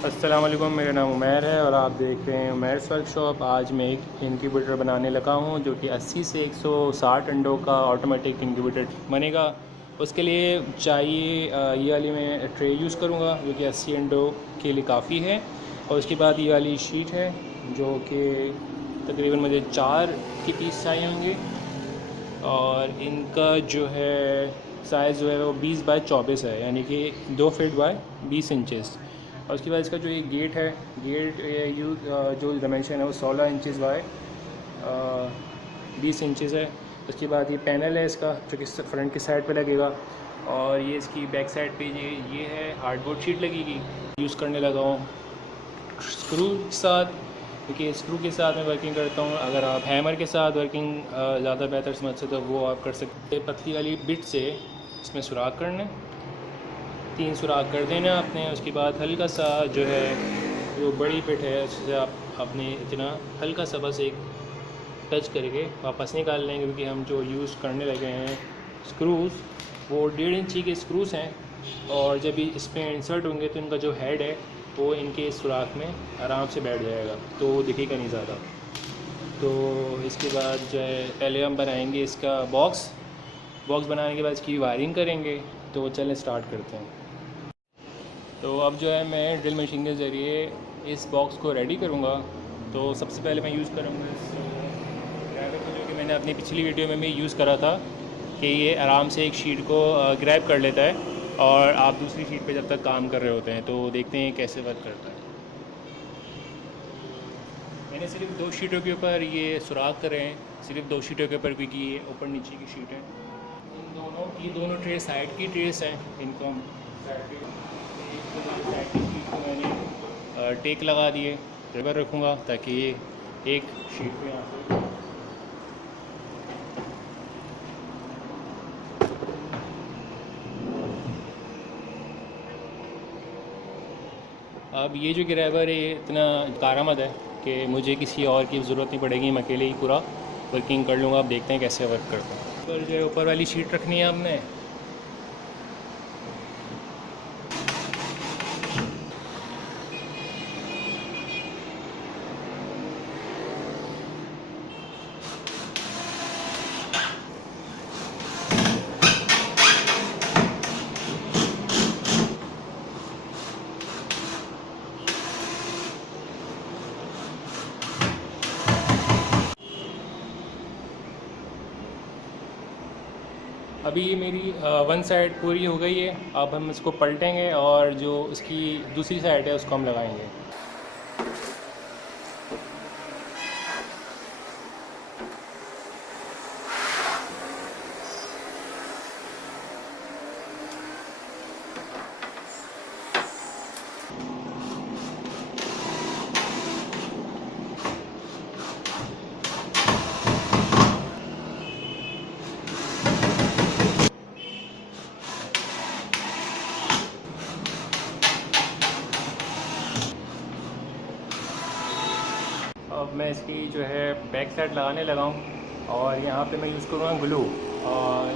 अस्सलाम वालेकुम, मेरा नाम उमैर है और आप देख रहे हैं उमैर्स वर्कशॉप। आज मैं एक इनक्यूबेटर बनाने लगा हूं जो कि 80 से 160 अंडों का ऑटोमेटिक इनक्यूबेटर बनेगा। उसके लिए चाहिए ये वाली मैं ट्रे यूज़ करूंगा जो कि 80 अंडों के लिए काफ़ी है। और उसके बाद ये वाली शीट है जो कि तकरीबन मुझे 4 के पीस चाहिए होंगे। और इनका जो है साइज़ जो है वो 20 बाय 24 है, यानी कि 2 फीट बाय 20 इंचज़। और उसके बाद इसका जो ये गेट है, गेट जो डायमेंशन है वो 16 इंचज़ बाय 20 इंचज़ है। उसके बाद ये पैनल है इसका जो कि फ्रंट की साइड पे लगेगा। और ये इसकी बैक साइड पे ये है हार्डबोर्ड शीट लगेगी। यूज़ करने लगा हूँ स्क्रू के साथ, क्योंकि स्क्रू के साथ मैं वर्किंग करता हूँ। अगर आप हैमर के साथ वर्किंग ज़्यादा बेहतर समझते तो वो आप कर सकते हैं। पतली वाली बिट से इसमें सुराख करना, 3 सुराख कर देना आपने। उसके बाद हल्का सा जो है जो बड़ी बिट है उससे आप अपने इतना हल्का सा बस एक टच करके वापस निकाल लेंगे, क्योंकि हम जो यूज़ करने लगे हैं स्क्रूज़ वो 1.5 इंची के स्क्रूज़ हैं। और जब भी इसमें इंसर्ट होंगे तो इनका जो हेड है वो इनके सुराख में आराम से बैठ जाएगा, तो दिखेगा नहीं ज़्यादा। तो इसके बाद जो है पहले हम बनाएंगे इसका बॉक्स बनाने के बाद इसकी वायरिंग करेंगे। तो चलें स्टार्ट करते हैं। तो अब जो है मैं ड्रिल मशीन के ज़रिए इस बॉक्स को रेडी करूँगा। तो सबसे पहले मैं यूज़ करूँगा इस ड्राइवर को, जो कि मैंने अपनी पिछली वीडियो में भी यूज़ करा था, कि ये आराम से एक शीट को ग्रैब कर लेता है और आप दूसरी शीट पे जब तक काम कर रहे होते हैं। तो देखते हैं कैसे वर्क करता है। मैंने सिर्फ 2 शीटों के ऊपर ये सुराख करे हैं, सिर्फ 2 शीटों के ऊपर, क्योंकि ये ऊपर नीचे की शीट है। ये दोनों ट्रे साइड की ट्रेस हैं, इनको हम साइड की शीट को मैंने टेक लगा दिए। रबर रखूँगा ताकि ये एक शीट पे यहाँ से अब ये जो ग्रैबर है ये इतना कारआमद है कि मुझे किसी और की ज़रूरत नहीं पड़ेगी, मैं अकेले ही पूरा वर्किंग कर लूँगा। अब देखते हैं कैसे वर्क करता है। पर जो है ऊपर वाली शीट रखनी है हमने। अभी ये मेरी 1 साइड पूरी हो गई है। अब हम इसको पलटेंगे और जो इसकी दूसरी साइड है उसको हम लगाएंगे। अब मैं इसकी जो है बैक साइड लगाने लगा हूँ और यहाँ पे मैं यूज़ करूँगा ग्लू।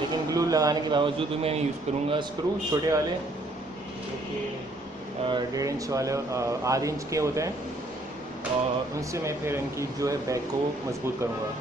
लेकिन ग्लू लगाने के बावजूद भी मैं यूज़ करूँगा स्क्रू छोटे वाले, जो कि 1.5 इंच वाले आधे इंच के होते हैं, और उनसे मैं फिर इनकी जो है बैक को मजबूत करूँगा।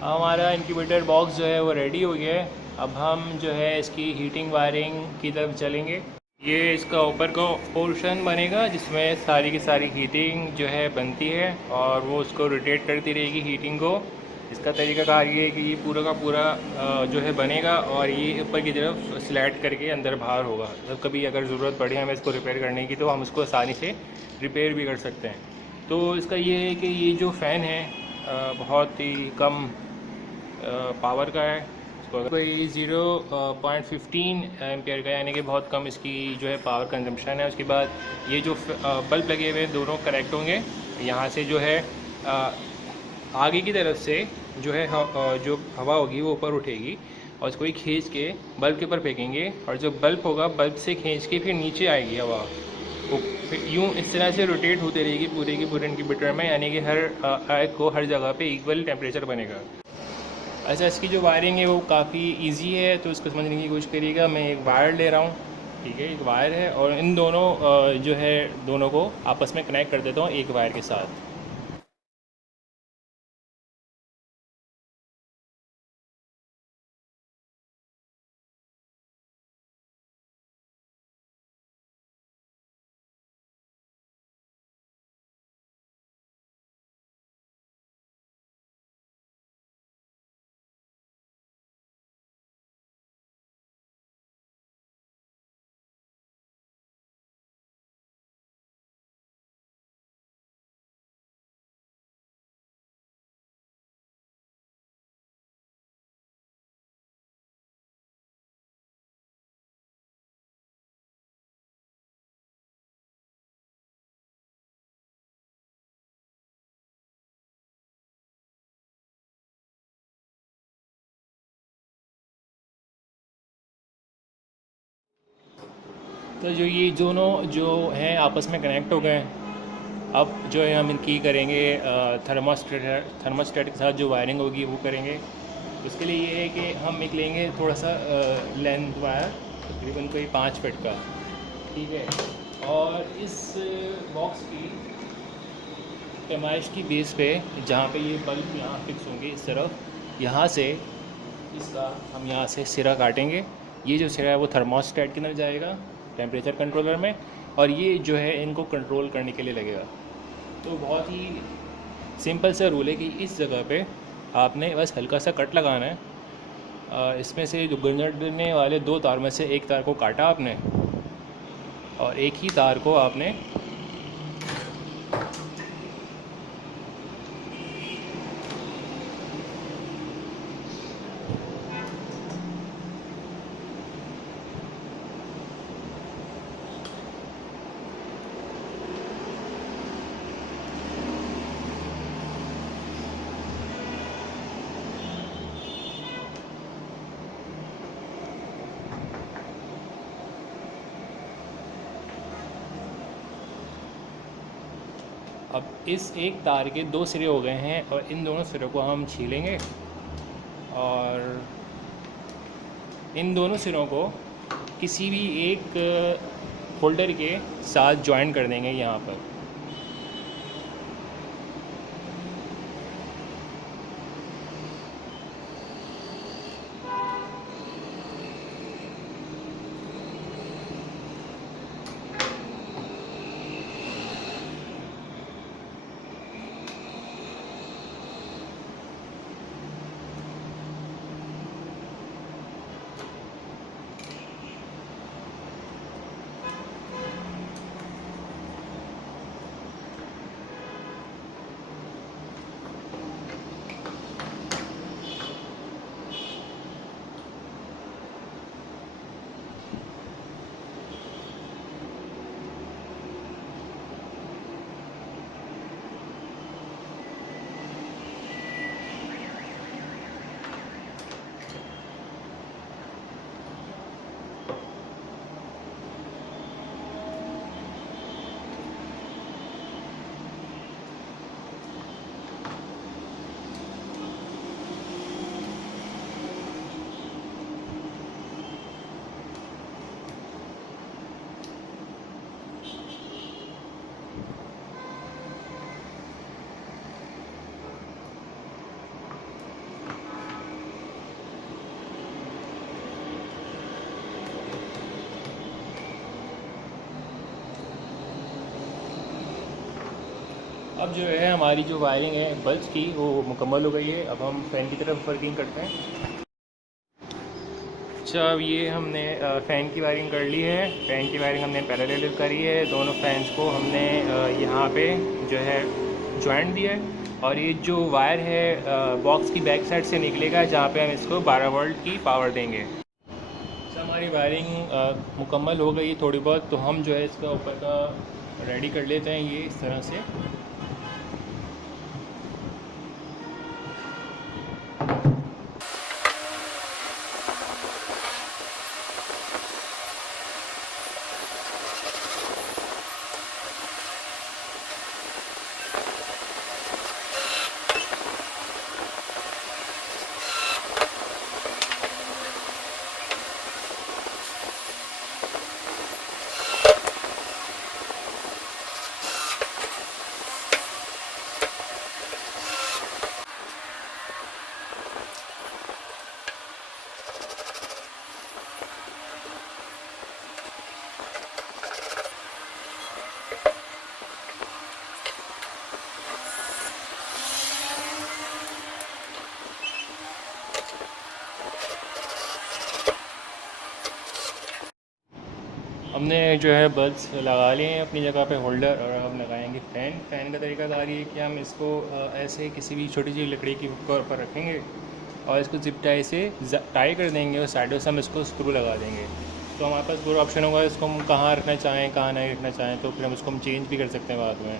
हमारा इंक्यूबेटर बॉक्स जो है वो रेडी हो गया है। अब हम जो है इसकी हीटिंग वायरिंग की तरफ चलेंगे। ये इसका ऊपर का पोर्शन बनेगा जिसमें सारी की सारी हीटिंग जो है बनती है और वो उसको रोटेट करती रहेगी हीटिंग को। इसका तरीकाकार ये है कि ये पूरा का पूरा जो है बनेगा और ये ऊपर की तरफ स्लाइड करके अंदर बाहर होगा। जब कभी अगर ज़रूरत पड़े हमें इसको रिपेयर करने की तो हम उसको आसानी से रिपेयर भी कर सकते हैं। तो इसका ये है कि ये जो फ़ैन है बहुत ही कम पावर का है। इसको कोई 0.15 एम्पियर का, यानी कि बहुत कम इसकी जो है पावर कंजम्पशन है। उसके बाद ये जो बल्ब लगे हुए हैं दोनों कनेक्ट होंगे। यहाँ से जो है आगे की तरफ से जो है जो हवा होगी वो ऊपर उठेगी और इसको ही खींच के बल्ब के ऊपर फेंकेंगे, और जो बल्ब होगा बल्ब से खींच के फिर नीचे आएगी हवा, वो फिर यूँ इस तरह से रोटेट होती रहेगी पूरे की पूरे इनक्यूबेटर में, यानी कि हर आग को हर जगह पे इक्वल टेम्परेचर बनेगा। अच्छा, इसकी जो वायरिंग है वो काफ़ी इजी है, तो इसको समझने की कोशिश करिएगा। मैं एक वायर ले रहा हूँ, ठीक है, एक वायर है, और इन दोनों जो है दोनों को आपस में कनेक्ट कर देता हूँ एक वायर के साथ। तो जो ये दोनों जो हैं आपस में कनेक्ट हो गए हैं। अब जो है हम इनकी करेंगे थर्मोस्टेट के साथ जो वायरिंग होगी वो करेंगे। उसके लिए ये है कि हम एक लेंगे थोड़ा सा लेंथ वायर, तकरीबन कोई 5 फीट का, ठीक है। और इस बॉक्स की पैमाइश की बेस पे जहाँ पे ये बल्ब यहाँ फिक्स होंगे इस तरफ, यहाँ से इसका हम यहाँ से सिरा काटेंगे। ये जो सिरा है वो थर्मोस्टेट के अंदर जाएगा, टेम्परेचर कंट्रोलर में, और ये जो है इनको कंट्रोल करने के लिए लगेगा। तो बहुत ही सिंपल सा रूल है कि इस जगह पे आपने बस हल्का सा कट लगाना है। इसमें से जो गुजरने वाले 2 तार में से एक तार को काटा आपने, और एक ही तार को आपने अब इस एक तार के 2 सिरे हो गए हैं, और इन दोनों सिरों को हम छीलेंगे और इन दोनों सिरों को किसी भी एक होल्डर के साथ जॉइन कर देंगे यहाँ पर। अब जो है हमारी जो वायरिंग है बल्ब की वो मुकम्मल हो गई है। अब हम फ़ैन की तरफ वर्किंग करते हैं। अच्छा, अब ये हमने फ़ैन की वायरिंग कर ली है। फ़ैन की वायरिंग हमने पैरेलल करी है। दोनों फ़ैन्स को हमने यहाँ पे जो है जॉइंट दिया है। और ये जो वायर है बॉक्स की बैक साइड से निकलेगा, जहाँ पे हम इसको 12 वोल्ट की पावर देंगे। तो हमारी वायरिंग मुकम्मल हो गई थोड़ी बहुत, तो हम जो है इसका ऊपर का रेडी कर लेते हैं ये इस तरह से। हमने जो है बल्ब्स लगा लिए हैं अपनी जगह पे होल्डर, और अब लगाएंगे फ़ैन। फ़ैन का तरीकाकार ये है कि हम इसको ऐसे किसी भी छोटी सी लकड़ी की हुक के ऊपर रखेंगे और इसको जिप टाई से टाई कर देंगे और साइडों से हम इसको स्क्रू लगा देंगे। तो हमारे पास पूरा ऑप्शन होगा इसको हम कहाँ रखना चाहें कहाँ नहीं रखना चाहें, तो फिर हम उसको चेंज भी कर सकते हैं बाद में।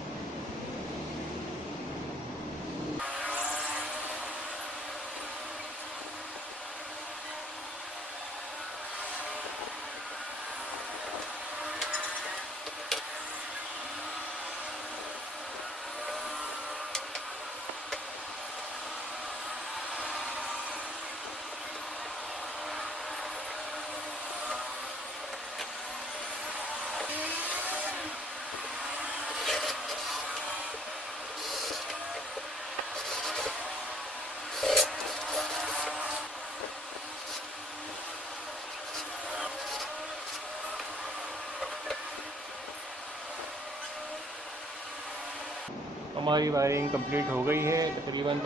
हमारी वायरिंग कंप्लीट हो गई है तकरीबन,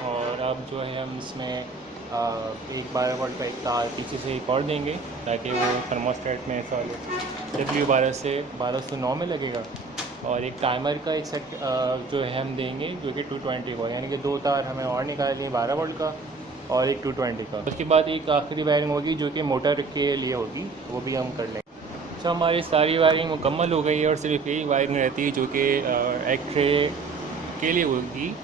और अब जो है हम इसमें एक 12 वोल्ट का एक तार पीछे से एक और देंगे ताकि वो थर्मोस्टेट में ऐसा W12 से 9 में लगेगा। और एक टाइमर का एक सेट जो है हम देंगे जो कि 220 को, यानी कि 2 तार हमें और निकालनी है 12 वोल्ट का और एक 220 का। उसके बाद एक आखिरी वायरिंग होगी जो कि मोटर के लिए होगी, वो भी हम कर लेंगे। अच्छा, हमारी सारी वायरिंग मुकम्मल हो गई है और सिर्फ यही वायरिंग रहती है जो कि एक ट्रे के लिए होगी।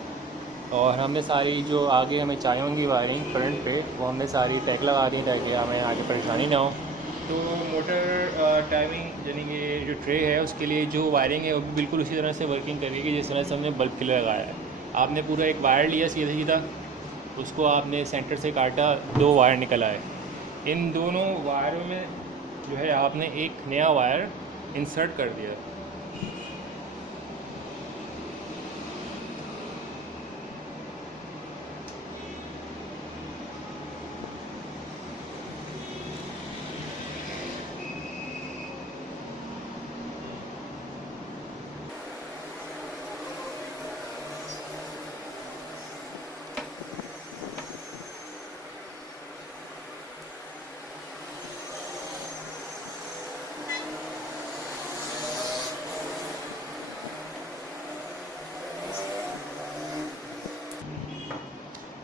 और हमने सारी जो आगे हमें चाहिए होंगी वायरिंग फ्रंट पे, वो हमने सारी पैक लगा दी ताकि हमें आगे परेशानी ना हो। तो मोटर टाइमिंग यानी कि जो ट्रे है उसके लिए जो वायरिंग है वो भी बिल्कुल उसी तरह से वर्किंग करेगी जिस तरह से हमने बल्ब के लिए लगाया है। आपने पूरा एक वायर लिया सीधा सीधा, उसको आपने सेंटर से काटा, 2 वायर निकल आए। इन दोनों वायरों में जो है आपने एक नया वायर इंसर्ट कर दिया।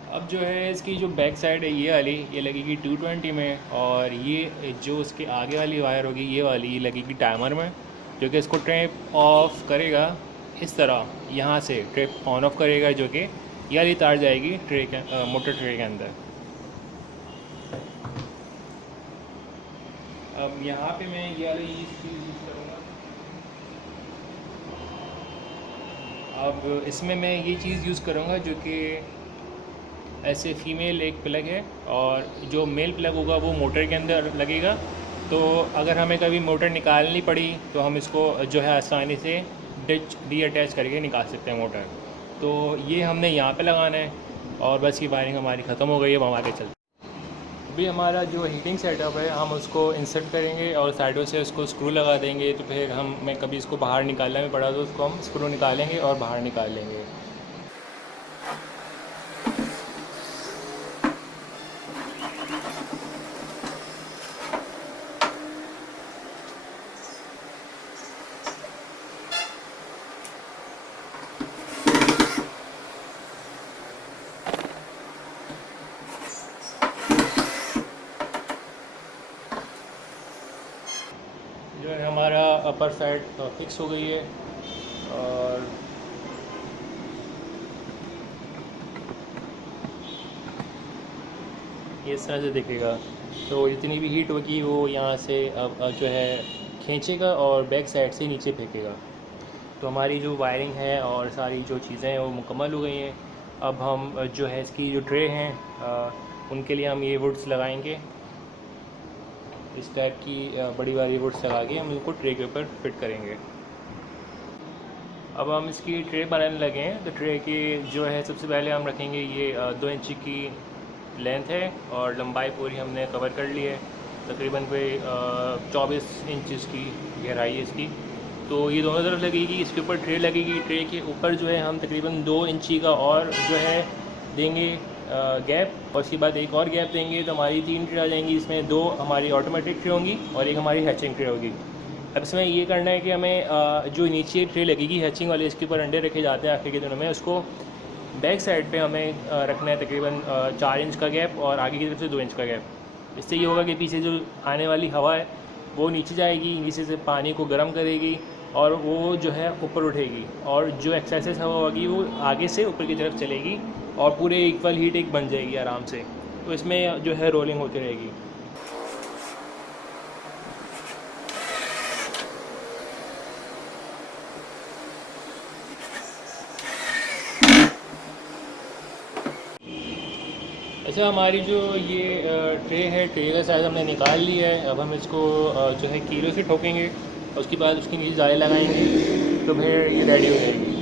अब जो है इसकी जो बैक साइड है ये वाली, ये लगेगी 220 में, और ये जो उसके आगे वाली वायर होगी ये वाली, ये लगेगी टाइमर में, जो कि इसको ट्रिप ऑफ करेगा इस तरह। यहाँ से ट्रिप ऑन ऑफ करेगा जो कि ये वाली तार जाएगी ट्रे के मोटर ट्रे के अंदर। अब यहाँ पे मैं ये वाली चीज़ यूज़ करूँगा। अब इसमें मैं ये चीज़ यूज़ करूँगा जो कि ऐसे फीमेल एक प्लग है, और जो मेल प्लग होगा वो मोटर के अंदर लगेगा। तो अगर हमें कभी मोटर निकालनी पड़ी तो हम इसको जो है आसानी से डी अटैच करके निकाल सकते हैं मोटर। तो ये हमने यहाँ पे लगाना है, और बस ये वायरिंग हमारी ख़त्म हो गई है। अब हम आगे चलते हैं। अभी हमारा जो हीटिंग सेटअप है हम उसको इंसर्ट करेंगे और साइडों से उसको स्क्रू लगा देंगे। तो फिर हमें कभी इसको बाहर निकालना भी पड़ा तो उसको हम स्क्रू निकालेंगे और बाहर निकाल लेंगे। अपर साइड फिक्स हो गई है। और ये इस तरह से दिखेगा। तो जितनी भी हीट होगी वो यहाँ से अब जो है खींचेगा और बैक साइड से नीचे फेंकेगा। तो हमारी जो वायरिंग है और सारी जो चीज़ें हैं वो मुकम्मल हो गई हैं। अब हम जो है इसकी जो ट्रे हैं उनके लिए हम ये वुड्स लगाएंगे। इस टाइप की बड़ी वाली वुड्स लगा के हम इनको ट्रे के ऊपर फिट करेंगे। अब हम इसकी ट्रे बनाने लगे हैं। तो ट्रे की जो है सबसे पहले हम रखेंगे ये 2 इंच की लेंथ है और लंबाई पूरी हमने कवर कर ली है। तकरीबन कोई 24 इंच की गहराई है इसकी। तो ये दोनों तरफ लगेगी, इसके ऊपर ट्रे लगेगी। ट्रे के ऊपर जो है हम तकरीबन 2 इंची का और जो है देंगे गैप, और उसके बाद एक और गैप देंगे। तो हमारी 3 ट्रे आ जाएंगी। इसमें 2 हमारी ऑटोमेटिक ट्रे होंगी और एक हमारी हैचिंग ट्रे होगी। अब इसमें ये करना है कि हमें जो नीचे ट्रे लगेगी हैचिंग वाले, इसके ऊपर अंडे रखे जाते हैं आखिर के दिनों में, उसको बैक साइड पे हमें रखना है तकरीबन 4 इंच का गैप और आगे की तरफ से 2 इंच का गैप। इससे ये होगा कि पीछे जो आने वाली हवा है वो नीचे जाएगी, नीचे से पानी को गर्म करेगी और वो जो है ऊपर उठेगी, और जो एक्सेसिव हवा होगी वो आगे से ऊपर की तरफ चलेगी और पूरे इक्वल हीट एक बन जाएगी आराम से। तो इसमें जो है रोलिंग होती रहेगी। अच्छा, हमारी जो ये ट्रे है, ट्रे का साइज़ हमने निकाल लिया है। अब हम इसको जो है कीलों से ठोकेंगे और उसके बाद उसके नीचे जाले लगाएंगे, तो फिर ये रेडी हो जाएगी।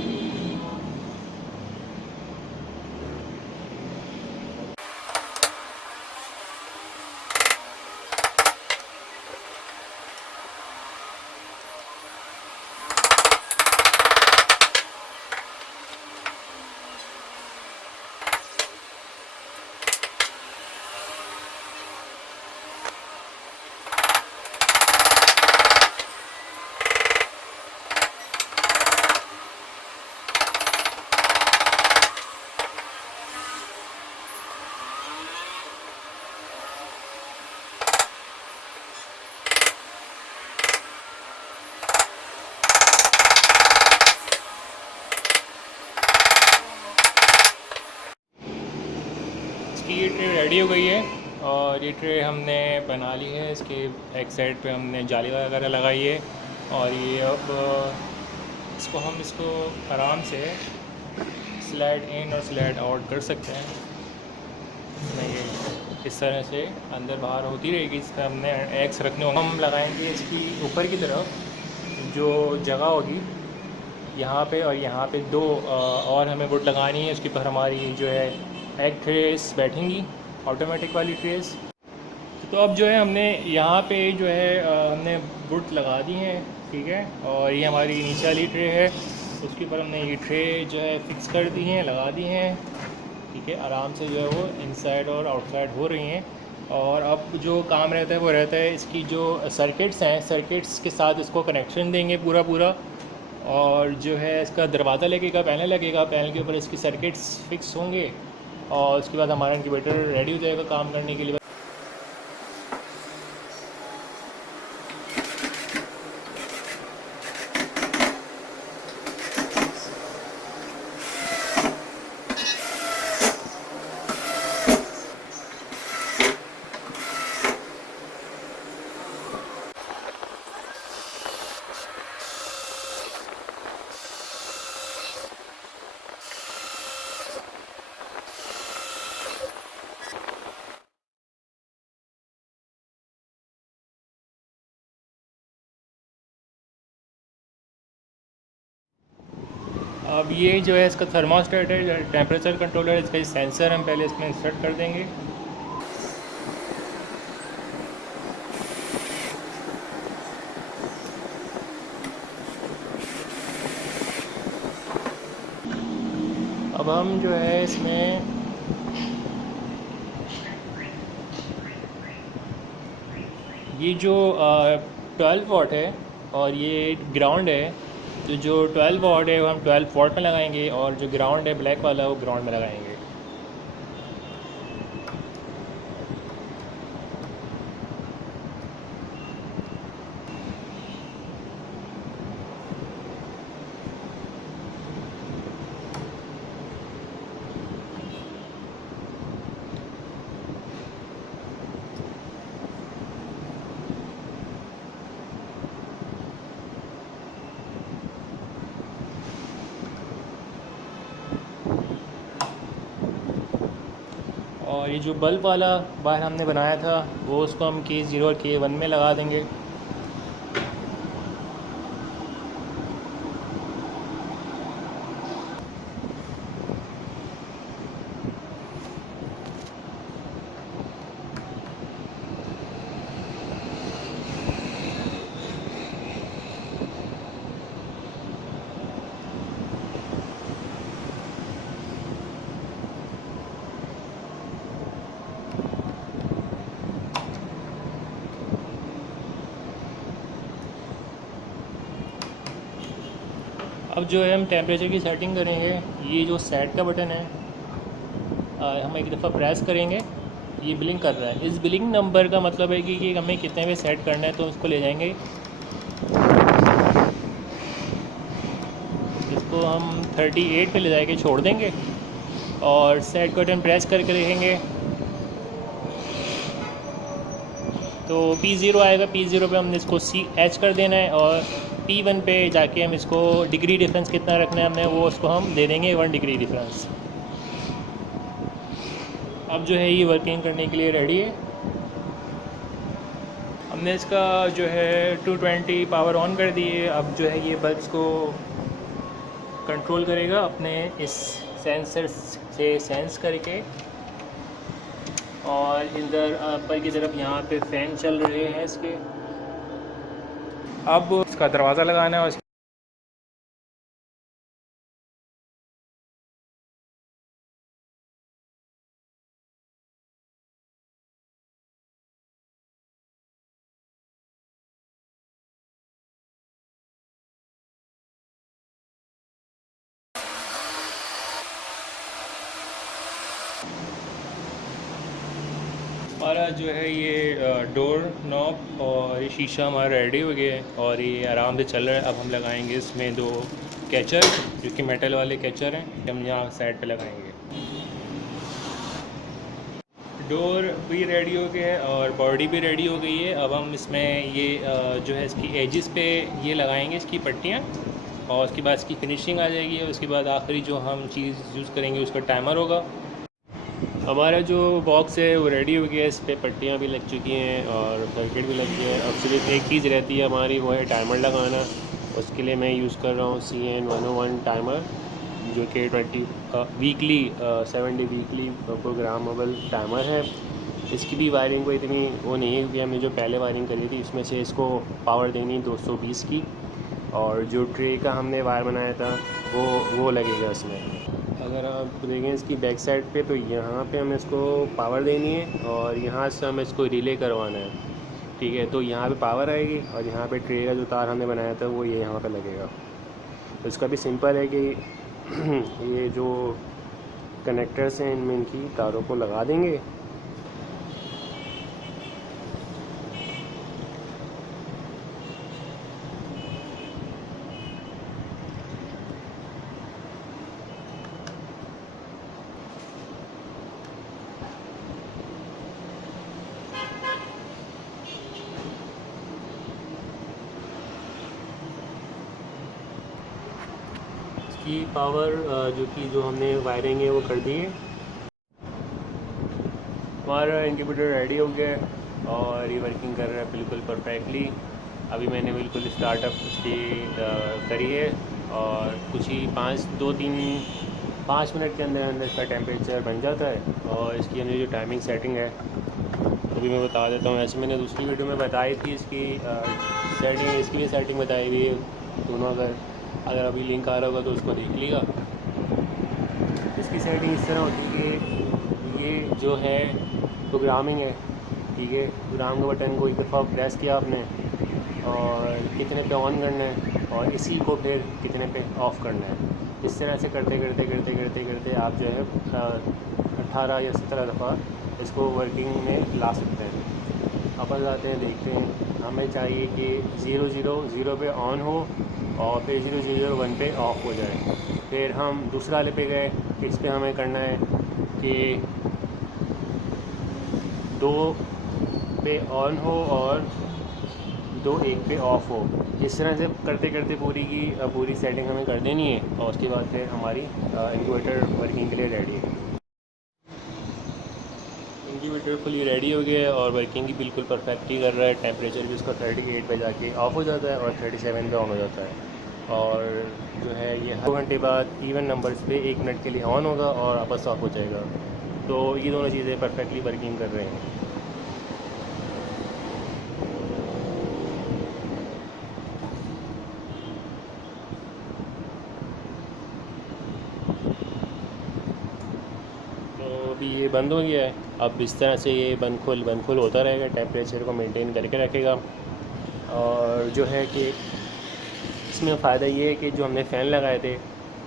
इसकी ये ट्रे रेडी हो गई है और ये ट्रे हमने बना ली है। इसके एक साइड पे हमने जाली वगैरह लगाई है और ये अब इसको आराम से स्लाइड इन और स्लाइड आउट कर सकते हैं। इसमें ये इस तरह से अंदर बाहर होती रहेगी। इस पर हमने एक्स रखने होंगे। हम लगाएंगे इसकी ऊपर की तरफ जो जगह होगी यहाँ पे और यहाँ पे 2 और हमें वुड लगानी है। उसके ऊपर हमारी जो है एग ट्रेस बैठेंगी, ऑटोमेटिक वाली ट्रेस। तो अब जो है हमने यहाँ पे जो है हमने वुड लगा दी हैं, ठीक है। और ये हमारी नीचे वाली ट्रे है, उसके ऊपर हमने ये ट्रे जो है फिक्स कर दी हैं, लगा दी हैं, ठीक है। आराम से जो है वो इनसाइड और आउटसाइड हो रही हैं। और अब जो काम रहता है वो रहता है इसकी जो सर्किट्स हैं, सर्किट्स के साथ इसको कनेक्शन देंगे पूरा। और जो है इसका दरवाज़ा लगेगा, पैनल लगेगा, पैनल के ऊपर इसकी सर्किट्स फिक्स होंगे और उसके बाद हमारा इनक्यूबेटर रेडी हो जाएगा काम करने के लिए। अब ये जो है इसका थर्मोस्टेट है, टेम्परेचर कंट्रोलर, इसका सेंसर हम पहले इसमें इंसर्ट कर देंगे। अब हम जो है इसमें ये जो 12 वाट है और ये ग्राउंड है, तो जो 12 वाट है वो हम 12 वाट में लगाएंगे और जो ग्राउंड है ब्लैक वाला वो ग्राउंड में लगाएंगे। और ये जो बल्ब वाला बाहर हमने बनाया था वो उसको हम K0 और K1 में लगा देंगे। अब जो है हम टेम्परेचर की सेटिंग करेंगे। ये जो सेट का बटन है हम एक दफ़ा प्रेस करेंगे, ये बिलिंग कर रहा है। इस बिलिंग नंबर का मतलब है कि हमें कितने पे सेट करना है, तो उसको ले जाएंगे, इसको हम 38 पे ले जाके छोड़ देंगे और सेट का बटन प्रेस करके देखेंगे तो P0 आएगा। P0 पे हमने इसको CH कर देना है और P1 पे जाके हम इसको डिग्री डिफरेंस कितना रखना है हमने, वो उसको हम दे देंगे 1 डिग्री डिफरेंस। अब जो है ये वर्किंग करने के लिए रेडी है। हमने इसका जो है 220 पावर ऑन कर दी है। अब जो है ये बल्ब्स को कंट्रोल करेगा अपने इस सेंसर से सेंस करके, और इधर ऊपर की तरफ यहाँ पे फ़ैन चल रहे हैं इसके। अब इसका दरवाज़ा लगाना है और हमारा जो है ये डोर नॉब और ये शीशा हमारा रेडी हो गया है और ये आराम से चल रहा है। अब हम लगाएंगे इसमें 2 कैचर, जो कि मेटल वाले कैचर हैं, हम यहाँ साइड पे लगाएंगे। डोर भी रेडी हो गया है और बॉडी भी रेडी हो गई है। अब हम इसमें ये जो है इसकी एजिस पे ये लगाएंगे इसकी पट्टियाँ, और उसके बाद इसकी फिनिशिंग आ जाएगी। और उसके बाद आखिरी जो हम चीज़ यूज़ करेंगे उसका टाइमर होगा। हमारा जो बॉक्स है वो रेडी हो गया है, इस पर पट्टियाँ भी लग चुकी हैं और सर्किट भी लग गया है। अब सिर्फ एक चीज़ रहती है हमारी, वो है टाइमर लगाना। उसके लिए मैं यूज़ कर रहा हूँ CN101 टाइमर, जो कि 7 डे वीकली प्रोग्रामेबल टाइमर है। इसकी भी वायरिंग को इतनी वो नहीं है, क्योंकि हमने जो पहले वायरिंग करी थी इसमें से इसको पावर देनी 220 की, और जो ट्रे का हमने वायर बनाया था वो लगेगा इसमें। अगर आप देखें इसकी बैक साइड पे, तो यहाँ पे हमें इसको पावर देनी है और यहाँ से हमें इसको रिले करवाना है, ठीक है। तो यहाँ पे पावर आएगी और यहाँ पे ट्रे का जो तार हमने बनाया था वो ये यहाँ पे लगेगा। तो इसका भी सिंपल है कि ये जो कनेक्टर्स हैं इनमें इनकी तारों को लगा देंगे। की पावर जो हमने वायरिंग है वो कर दी है। हमारा इंक्यूबेटर रेडी हो गया है और ये वर्किंग कर रहा है बिल्कुल परफेक्टली। अभी मैंने बिल्कुल स्टार्टअप उसकी करी है और कुछ ही 5 मिनट के अंदर अंदर इसका टेम्परेचर बन जाता है। और इसकी हमने जो टाइमिंग सेटिंग है तो भी मैं बता देता हूँ। ऐसे मैंने दूसरी वीडियो में बताई थी इसकी सेटिंग, इसकी भी सेटिंग बताई थी दोनों। अगर अभी लिंक आ रहा होगा तो उसको देख लीजिएगा। इसकी सेटिंग इस तरह होती है कि ये जो है प्रोग्रामिंग है, ठीक है। प्रोग्राम का बटन को एक दफ़ा प्रेस किया आपने और कितने पे ऑन करना है और इसी को फिर कितने पे ऑफ़ करना है। इस तरह से करते करते करते करते करते आप जो है 18 या 17 दफ़ा इसको वर्किंग में ला सकते हैं। अपन जाते हैं, देखते हैं। हमें चाहिए कि 000 पे ऑन हो और फिर 001 पे ऑफ़ हो जाए। फिर हम दूसरा वाले पे गए, इस पे हमें करना है कि 2 पे ऑन हो और 2 पे ऑफ़ हो। इस तरह से करते करते पूरी सेटिंग हमें कर देनी है और उसके बाद फिर हमारी इन्वर्टर वर्किंग के लिए रेडी है। इंक्यूबेटर फुली रेडी हो गया है और वर्किंग भी बिल्कुल परफेक्टली कर रहा है। टेम्परेचर भी उसका 38 पे जाके ऑफ हो जाता है और 37 पे ऑन हो जाता है। और जो है ये हर 2 घंटे बाद इवन नंबर्स पे 1 मिनट के लिए ऑन होगा और वापस ऑफ हो जाएगा। तो ये दोनों चीज़ें परफेक्टली वर्किंग कर रहे हैं। तो अभी ये बंद हो गया है। अब इस तरह से ये बंद खुल होता रहेगा, टेम्परेचर को मेंटेन करके रखेगा। और जो है कि इसमें फ़ायदा ये है कि जो हमने फ़ैन लगाए थे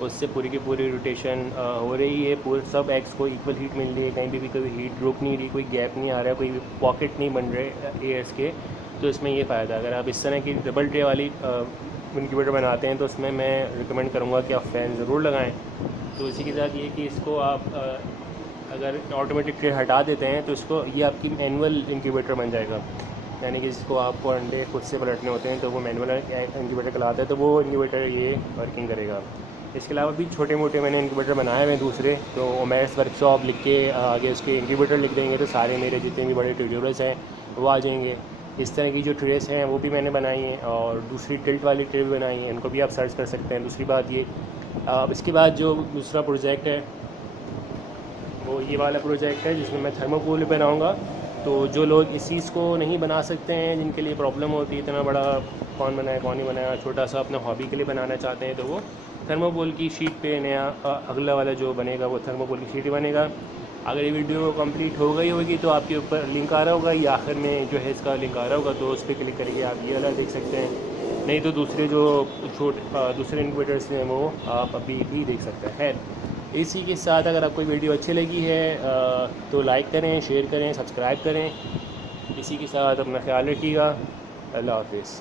उससे पूरी की पूरी रोटेशन हो रही है, पूरे सब एग्स को इक्वल हीट मिल रही है, कहीं भी कोई हीट रुक नहीं रही, कोई गैप नहीं आ रहा है, कोई भी पॉकेट नहीं बन रहे एयर्स के। तो इसमें ये फ़ायदा, अगर आप इस तरह की डबल ट्रे वाली इंक्यूबेटर बनाते हैं तो उसमें मैं रिकमेंड करूँगा कि आप फ़ैन ज़रूर लगाएँ। तो इसी के साथ ये कि इसको आप अगर ऑटोमेटिक ट्रे हटा देते हैं तो इसको ये आपकी मैनुअल इंक्यूबेटर बन जाएगा, यानी कि इसको आपको अंडे खुद से पलटने होते हैं तो वो मैनुअल इंक्यूबेटर कहलाता है, तो वो इंक्यूबेटर ये वर्किंग करेगा। इसके अलावा भी छोटे मोटे मैंने इंक्यूबेटर बनाए हुए हैं दूसरे, तो ओमेस वर्कशॉप लिख के आगे उसके इंक्यूबेटर लिख देंगे तो सारे मेरे जितने भी बड़े ट्यूटोरियल्स हैं वो आ जाएंगे। इस तरह की जो ट्रेस हैं वो भी मैंने बनाई हैं और दूसरी टिल्ट वाली ट्रे भी बनाई हैं, इनको भी आप सर्च कर सकते हैं। दूसरी बात ये, अब इसके बाद जो दूसरा प्रोजेक्ट है वो ये वाला प्रोजेक्ट है जिसमें मैं थर्मोकोल बनाऊँगा। तो जो लोग इस चीज़ को नहीं बना सकते हैं, जिनके लिए प्रॉब्लम होती है इतना बड़ा कौन बनाए कौन नहीं बनाया, छोटा सा अपने हॉबी के लिए बनाना चाहते हैं, तो वो थर्मोकोल की शीट पे नया अगला वाला जो बनेगा वो थर्मोकोल की शीट ही बनेगा। अगर ये वीडियो कंप्लीट हो गई होगी तो आपके ऊपर लिंक आ रहा होगा, या आखिर में जो है इसका लिंक आ रहा होगा, तो उस पर क्लिक करके आप ये वाला देख सकते हैं। नहीं तो दूसरे जो दूसरे इंक्यूबेटर्स हैं वो आप अभी भी देख सकते हैं। इसी के साथ अगर आपको वीडियो अच्छी लगी है तो लाइक करें, शेयर करें, सब्सक्राइब करें। इसी के साथ अपना ख्याल रखिएगा। अल्लाह हाफिज़।